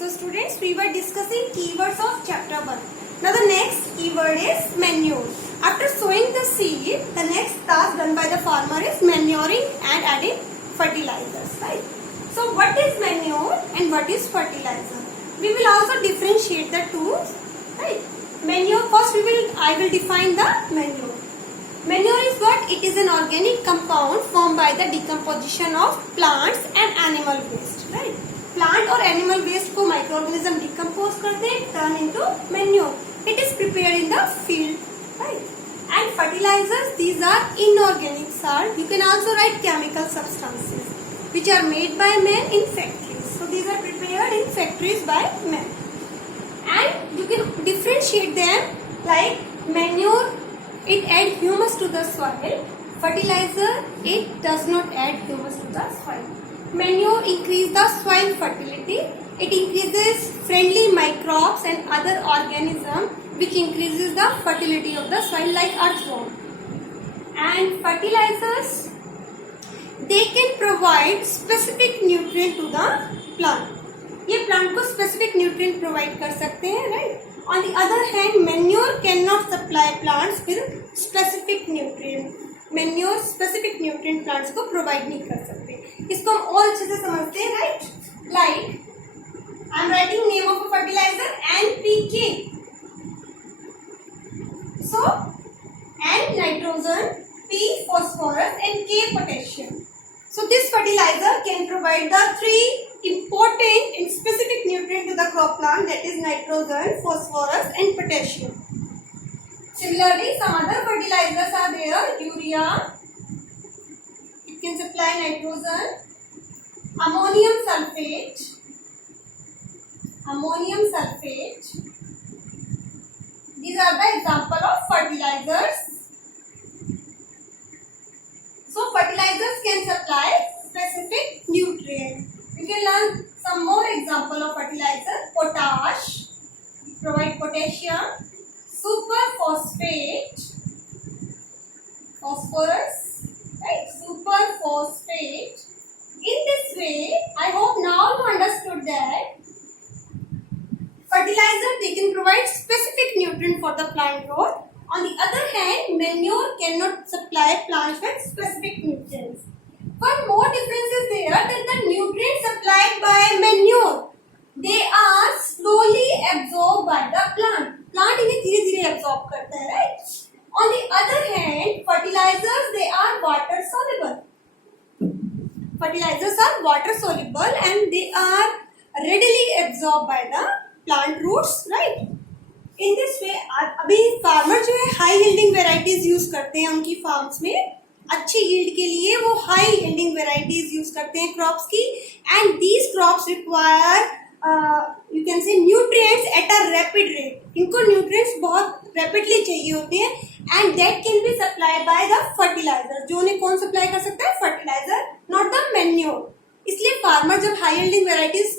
So students, we were discussing keywords of chapter 1. Now the next keyword is manure. After sowing the seed, the next task done by the farmer is manuring and adding fertilizers, right? So what is manure and what is fertilizer? We will also differentiate the two, right? Manure, first I will define the manure. Manure is what? It is an organic compound formed by the decomposition of plants and animal waste, right? Plant और animal waste को microorganism decompose करते हैं, turn into manure. It is prepared in the field, right? And fertilizers, these are inorganic salt. You can also write chemical substances which are made by men in factories. So these are prepared in factories by men. And you can differentiate them like manure, it adds humus to the soil. Fertilizer, it does not add humus to the soil. Manure increases the soil fertility. It increases friendly microbes and other organisms which increases the fertility of the soil like earthworm. And fertilizers, they can provide specific nutrient to the plant. ये plant को specific nutrient provide कर सकते हैं, right? On the other hand, manure cannot supply plants with specific nutrient. Manure specific nutrient plants को provide नहीं कर सकते. इसको हम और अच्छे से समझते हैं, right? Like I am writing name of a fertilizer NPK. So N nitrogen, P phosphorus and K potassium. So this fertilizer can provide the three important and specific nutrients to the crop plant, that is nitrogen, phosphorus and potassium. Similarly, some other fertilizers are there. Urea, it can supply nitrogen. Ammonium sulfate. These are the example of fertilizers. So fertilizers can supply specific nutrients. You can learn some more example of fertilizer. Potash, provide potassium. Superphosphate, phosphorus, right? Superphosphate. In this way, I hope now you understood that fertilizer, they can provide specific nutrient for the plant growth. On the other hand, manure cannot supply plants with specific nutrients. One more difference is there that the nutrients supplied by manure, they are slowly absorbed by the plant. Plant इन्हें धीरे धीरे absorb करता है, right? On the other hand, fertilizers, they are water soluble. Fertilizers are water soluble and they are readily absorbed by the plant roots, right? In this way, अभी farmer जो है high yielding varieties use करते हैं उनकी farms में. अच्छी yield के लिए वो high yielding varieties use करते हैं crops की, and these crops require you can say nutrients at a rapid rate. इनको nutrients बहुत rapidly चाहिए होते हैं and that can be supplied by the fertilizer. जो उन्हें कौन supply कर सकता है? Fertilizer, not the manure. इसलिए farmer जब high yielding varieties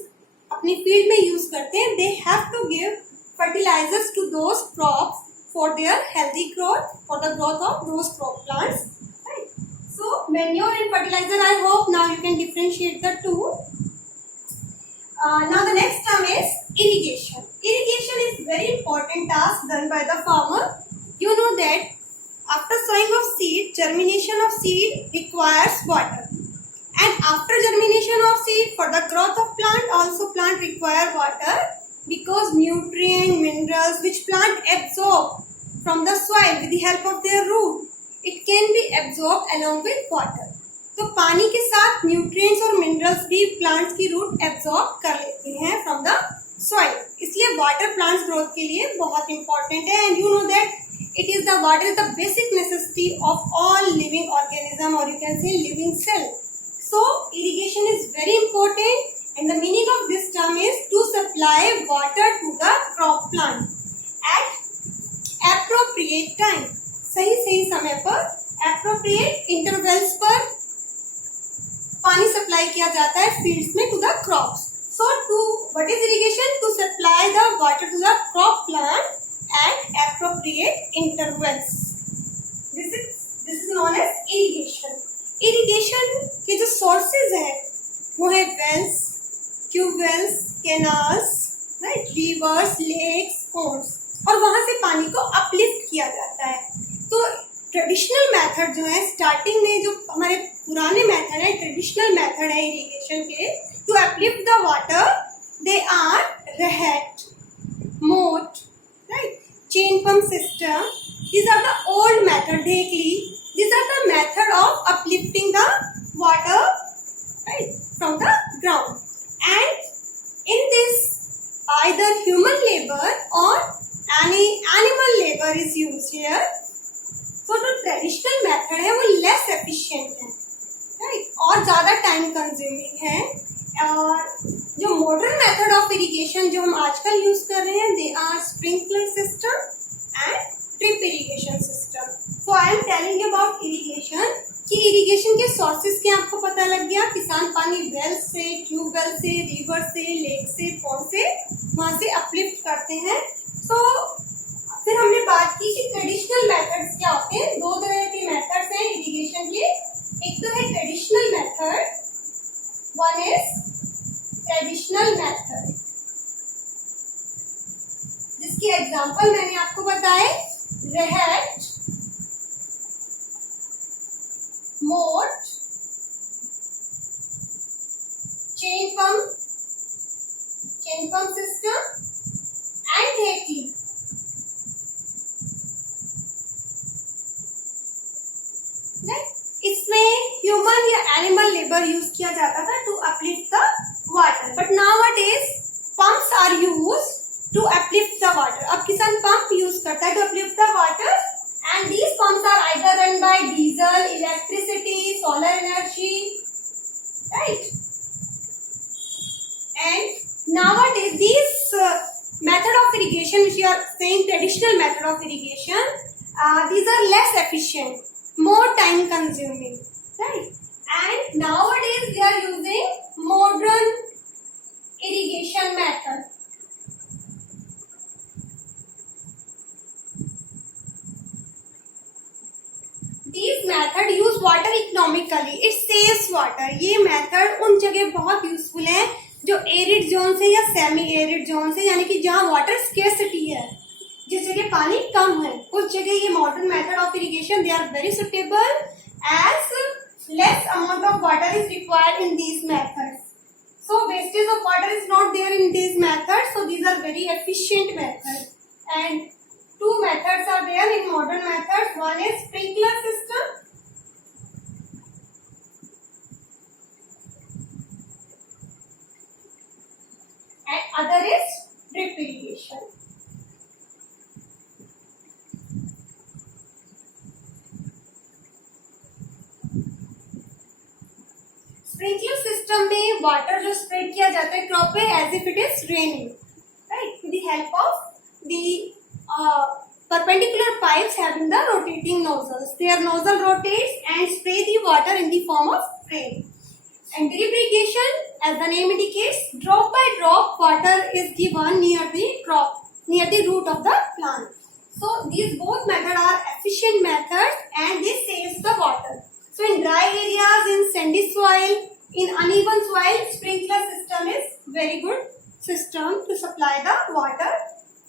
अपनी field में use करते हैं, they have to give fertilizers to those crops for their healthy growth, for the growth of those crop plants. Right? So manure and fertilizer, I hope now you can differentiate the two. Now the next term is irrigation. Irrigation is very important task done by the farmer. You know that after sowing of seed, germination of seed requires water. And after germination of seed, for the growth of plant, also plant require water because nutrient, minerals which plant absorb from the soil with the help of their root, it can be absorbed along with water. तो पानी के साथ nutrients और minerals भी plants की root absorb कर लेती हैं फ्रॉम द सॉइल. इसलिए वाटर प्लांट्स ग्रोथ के लिए बहुत इंपॉर्टेंट है. And you know that it is the water is the basic necessity of all living organism और you can say living cell. So irrigation is very important and the meaning of this term is to supply water to the crop plant at appropriate time. सही समय पर, appropriate intervals पर पानी supply किया जाता है fields में to the crops. So to what is irrigation? To supply the water to the crop plant at appropriate intervals. This is known as irrigation. Irrigation के जो सोर्सेज है वो है wells, tubewells, canals, right, rivers, lakes, ponds, और वहां से पानी को अपलिफ्ट किया जाता है। तो ट्रेडिशनल मेथड जो है, स्टार्टिंग में जो हमारे पुराने मेथड है, ट्रेडिशनल मेथड है इरिगेशन के, to uplift the water, they are rahat, moat, right, chain pump system. These are the old method. These are the method of uplifting the water, right, from the ground. And in this, either human labor or any animal labor is used here. So the traditional method है वो less efficient है, right, और ज़्यादा time consuming है। और जो modern method of irrigation जो हम आजकल यूज कर रहे हैं, they are sprinkler system and drip irrigation system. So I am telling about irrigation कि इरिगेशन के सोर्सेज के आपको पता लग गया। किसान पानी वेल से, ट्यूबवेल से, रिवर से, लेक से, पॉन्ड से वहां से अपलिफ्ट करते हैं। सो फिर हमने बात की कि ट्रेडिशनल मेथड्स क्या होते हैं। दो तरह के मेथड्स हैं इरिगेशन के। एक तो है traditional method, one is traditional method, जिसके एग्जांपल मैंने आपको बताए, रहट, मोट, चेन पंप सिस्टम एंड ढेकी। इसमें ह्यूमन या एनिमल लेबर यूज किया जाता था to uplift the water, but nowadays pumps are used to uplift the water. अब किसान पंप यूज करता है to uplift the water, and these pumps are either run by diesel, electricity, solar energy, right. And nowadays this method of irrigation which you are saying traditional method of irrigation, these are less efficient, more time consuming, right? And nowadays they are using modern irrigation method. These method use water economically, it saves water. ये method उन जगह बहुत useful है जो arid zone से या semi arid zone से, यानी कि जहाँ वाटर स्केर्सिटी है, जिस जगह पानी कम है, उस जगह ये modern method of irrigation they are very suitable as less amount of water is required in these methods. So wastage of water is not there in these methods. So these are very efficient methods. And two methods are there in modern methods. One is sprinkler system. And other is drip irrigation. Sprinkler system में water जो spread किया जाता है crop पे as if it is raining, right, with the help of the perpendicular pipes having the rotating nozzles. Their nozzle rotates and spray the water in the form of rain. And drip irrigation, as the name indicates, drop by drop water is given near the crop, near the root of the plant. So these both methods are efficient methods and they saves the water. So in dry areas, in sandy soil, in uneven soil, sprinkler system is very good system to supply the water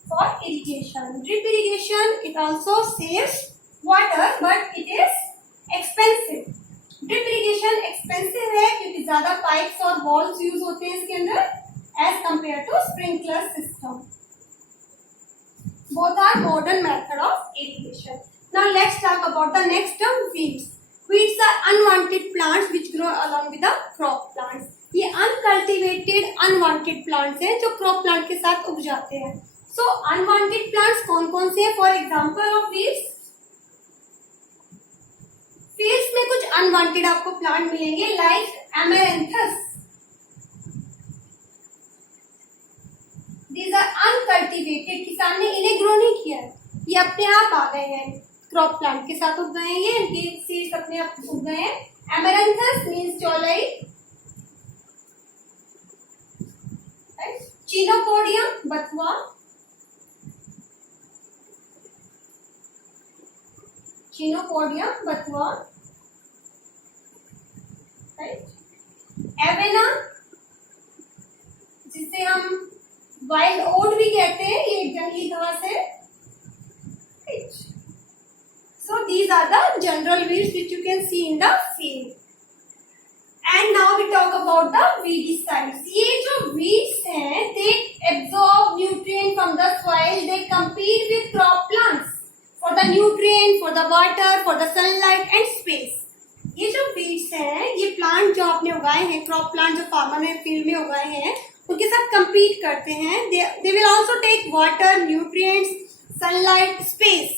for irrigation. Drip irrigation, it also saves water but it is expensive. Drip irrigation expensive है क्योंकि ज्यादा pipes और walls use होते हैं इसके अंदर as compared to sprinkler system. Both are modern method of irrigation. Now let's talk about the next term, weeds. Weeds are unwanted plants which grow along with the crop plants. ये uncultivated unwanted plants हैं जो crop plant के साथ उग जाते हैं. So unwanted plants कौन कौन से हैं? For example of weeds, fields में कुछ unwanted आपको प्लांट मिलेंगे like amaranthus. These are uncultivated, किसान ने इन्हें ग्रो नहीं किया है, ये अपने आप आ गए हैं, क्रॉप प्लांट के साथ उग गए हैं, ये इनके सीड्स अपने आप उग गए हैं. Amaranthus means चौलाई, Chenopodium बथुआ, Chenopodium बथुआ, right? Avena जिसे हम वाइल्ड ओट भी कहते हैं, ये जंगली घास है. So these are the general weeds which you can see in the field. And now we talk about the weedicides. ये जो weeds हैं, they absorb nutrient from the soil. They compete with crop plants for the nutrient, for the water, for the sunlight and space. ये जो weeds हैं, ये plant जो आपने उगाए हैं, क्रॉप प्लांट जो फार्मर ने फील्ड में उगाए हैं, उनके साथ compete करते हैं. They will also take water, nutrients, sunlight, space.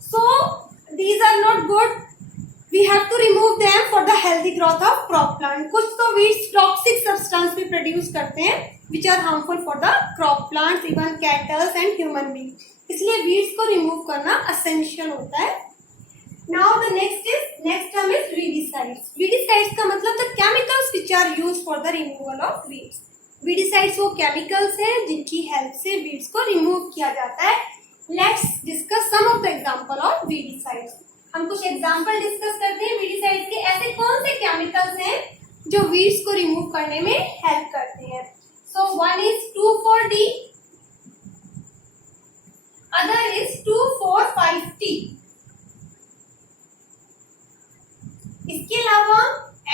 So these are not good. We have to remove them for the healthy growth of crop plant. कुछ तो weeds toxic substance भी produce करते हैं, which are harmful for the crop plants, even cattle and human beings. इसलिए weeds को remove करना essential होता है. Now the next term is weedicides. Weedicides का मतलब the chemicals which are used for the removal of weeds. Weedicides वो chemicals हैं जिनकी help से weeds को remove किया जाता है. Let's discuss some of the example of weedicides. हम कुछ एग्जाम्पल डिस्कस करते हैं weedicides के. ऐसे कौन से केमिकल्स हैं जो weeds को रिमूव करने में हेल्प करते हैं? So one is 2,4-D, other is 2,4,5-T. इसके अलावा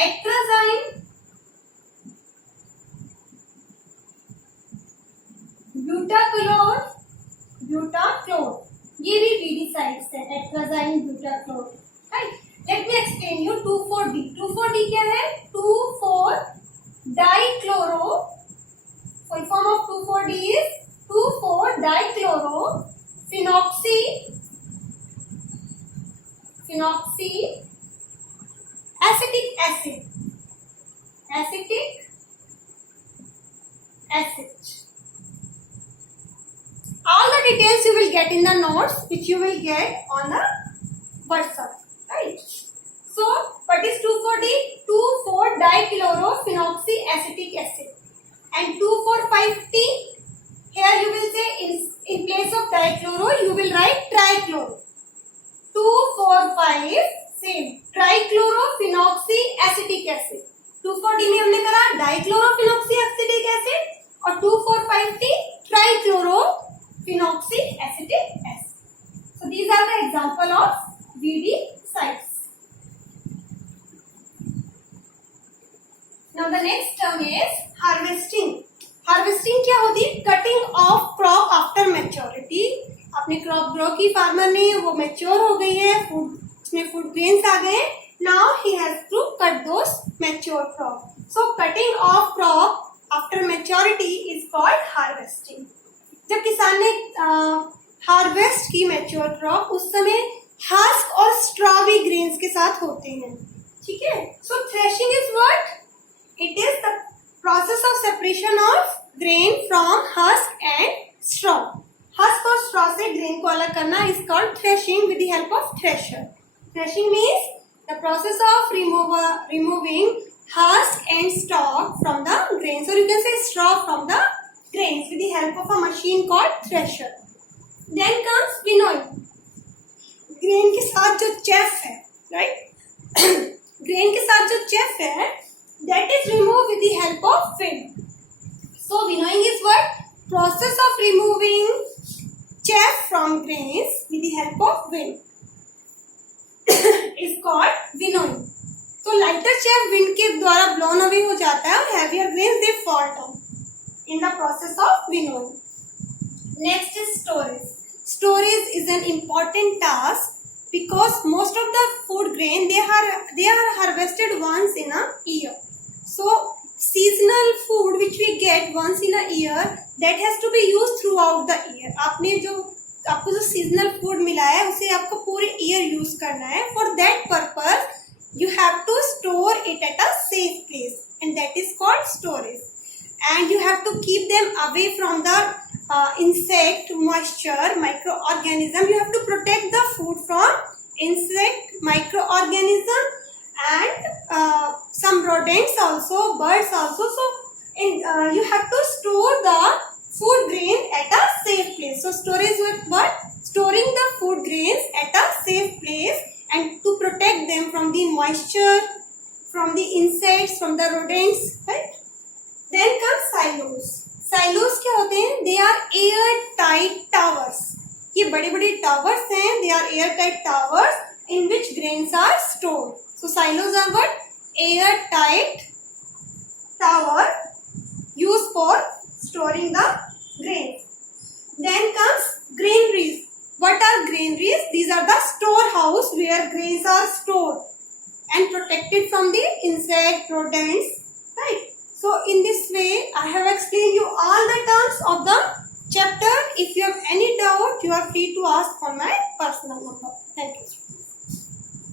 एट्राजाइन, ब्यूटाक्लोर, ये भी weedicides है. Atrazine, butachlor. Right. Let me explain you 2,4-D. 2,4-D क्या है? 2,4-डाइक्लोरो. Full form of 2,4-D is 2,4-डाइक्लोरो phenoxy acetic acid. All the details you will get in the notes which you will get on the WhatsApp. Right. So what is 2,4-D? 2,4-dichlorophenoxyacetic acid. And 2,4,5-T, here you will say in place of dichloro you will write trichloro. 2,4,5 same trichlorophenoxyacetic acid. 2,4-D में हमने करा dichlorophenoxyacetic acid और 2,4,5-T trichlorophenoxyacetic acid. So these are the example of weedicides. Now the next term is harvesting. Harvesting क्या होती है? Cutting off crop after maturity. अपने crop grow की farmer ने, वो मेच्योर हो गई है, उसमें फूड ग्रेन्स आ गए. Now he has to cut those mature crop. So cutting off crop after maturity is called harvesting. जब किसान ने हार्वेस्ट की मैच्योर क्रॉप, उस समय हस्क और स्ट्रॉ भी ग्रेन्स के साथ होते हैं. ठीक है. So threshing is what? It is the process of separation of grain from husk and straw. Husk और स्ट्रॉ से ग्रेन को अलग करना is called threshing with the help of thresher. Threshing means the process of removing husk and stalk from the grains, or you can say straw from the grains with the help of a machine called thresher. Then comes winnowing. Grain के साथ जो chef है, right, grain के साथ जो chef है, that is removed with the help of wind. So winnowing is what? Process of removing chaff from grains with the help of wind is called winnowing. तो lighter chef wind के द्वारा blown away हो जाता है और heavier grains they fall down in the process of winnowing. Next is storage. Storage is an important task because most of the food grain they are harvested once in a year. So seasonal food which we get once in a year, that has to be used throughout the year. आपको जो seasonal food मिला है उसे आपको पूरे year use करना है. For that purpose you have to store it at a safe place, and that is called storage. And you have to keep them away from the insect, moisture, microorganism. You have to protect the food from insect, microorganism, and some rodents also, birds also. So you have to store the food grain at a safe place. So storage is what? Storing the food grains at a safe place and to protect them from the moisture, from the insects, from the rodents, right? Then comes silos. they are airtight towers. ये बड़े बड़े towers हैं. They are airtight towers in which grains are stored. So silos are what? Airtight tower used for storing the grains. Then comes granaries. What are granaries? These are the storehouse where grains are stored and protected from the insect, rodents, right? So in this way, I have explained you all the terms of the chapter. If you have any doubt, you are free to ask on my personal number. Thank you.